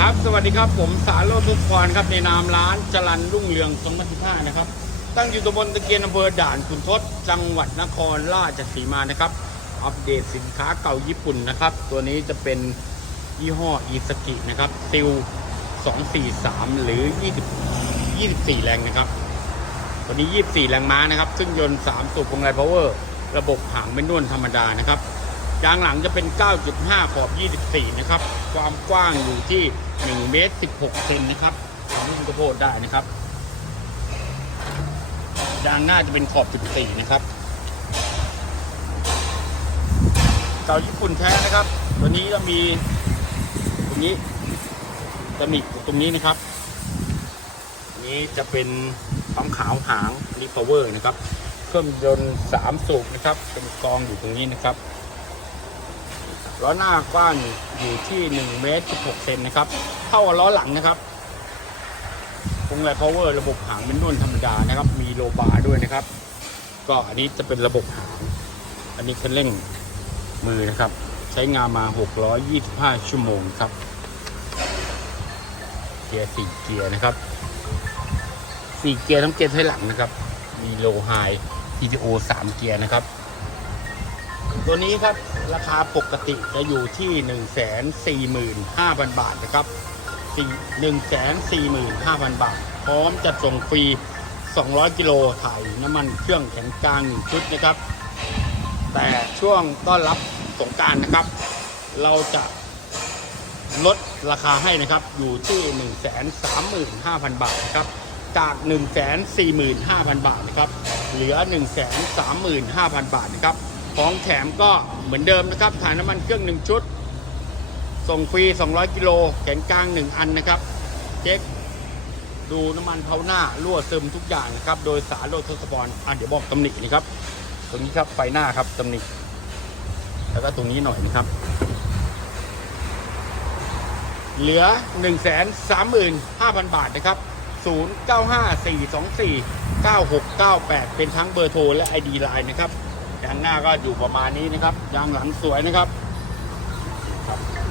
ครับ สวัสดีครับ ผมสารโรจน์ทุกพรครับในนามร้านจรันรุ่งเรือง2015นะครับ ตั้งอยู่ตำบลตะเกียนอำเภอด่านขุนทดจังหวัดนครราชสีมานะครับ อัปเดตสินค้าเก่าญี่ปุ่นนะครับ ตัวนี้จะเป็นยี่ห้ออีสกินะครับซิล243 หรือ 20 24 แรงนะครับ ตัวนี้ 24 แรงม้านะครับ ซึ่งยนต์3สูบพวงมาลัยพาวเวอร์ ระบบหางไม่นวลธรรมดานะครับ ยางหลังจะเป็น 9.5 ขอบ 24 นะครับ ความกว้างอยู่ที่1เมตร16 เซนนะครับทำให้คุณกระโพดได้นะครับ ยางหน้าจะเป็นขอบ 14 นะครับ เก่าญี่ปุ่นแท้นะครับ ตัวนี้ก็มีตรงนี้จะมีตรงนี้นะครับ นี้จะเป็นปั๊มขาวหางรีพาวเวอร์นะครับ เครื่องยนต์สามสูบนะครับเป็นกองอยู่ตรงนี้นะครับ ล้อหน้ากว้างอยู่ที่1เมตร16เซนนะครับ เท่ากับล้อหลังนะครับพวงมาลัยพาวเวอร์ระบบหางเป็นนุ่นธรรมดานะครับ มีโลบาร์ด้วยนะครับ ก็อันนี้จะเป็นระบบหาง อันนี้คันเร่งมือนะครับ ใช้งานมา 625 ชั่วโมงครับ เกียร์สี่เกียร์นะครับสี่เกียร์ทั้งเกียร์ถอยหลังนะครับ มีโลไฮ TTO สามเกียร์นะครับ ตัวนี้ครับราคาปกติจะอยู่ที่ 1 4 5 0 0 0 บาทนะครับ1 4 5 0 0 0 บาท พร้อมจัดส่งฟรี 200 กิโลถ่ายน้ำมันเครื่องแข็งกลางชุดนะครับ แต่ช่วงต้อนรับสงการนะครับ เราจะลดราคาให้นะครับอยู่ที่ 135,000 บาทนะครับจาก 145,000 บาทนะครับเหลือ 135,000 บาทนะครับ ของแถมก็เหมือนเดิมนะครับถ่ายน้ำมันเครื่อง1ชุด ส่งฟรี 200 กิโลแขนกลาง 1 อันนะครับ เช็คดูน้ำมันเผาหน้ารั่วซึมทุกอย่างนะครับ โดยสารโลทสปอนอะเดี๋ยวบอกตำหนินะครับ ตรงนี้ครับไฟหน้าครับตำหนิ แล้วก็ตรงนี้หน่อยนะครับ เหลือ 1 3 5 0 0 0 บาทนะครับ 0954249698 เป็นทั้งเบอร์โทรและ ID Line นะครับ ยางหน้าก็อยู่ประมาณนี้นะครับยางหลังสวยนะครับ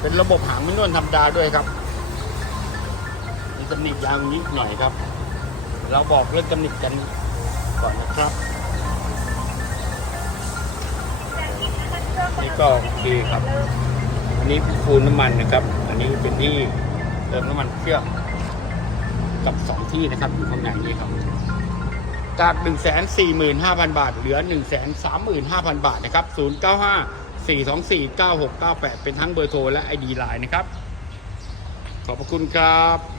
เป็นระบบหางไม่นวลธรรมดาด้วยครับมีตำหนิยางนิดหน่อยครับ เราบอกเรื่องตำหนิกันก่อนนะครับนี่ก็โอเคครับ อันนี้ฟูน้ำมันนะครับ อันนี้เป็นที่เติมน้ำมันเครื่องกับสองที่นะครับอยู่ข้างในนี้ครับ จาก 1 4 5 0 0 0 บาท เหลือ 1 3 5 0 0 0 บาทนะครับ 095 424 9698 เป็นทั้งเบอร์โทรและ ID Line นะครับ ขอบพระคุณครับ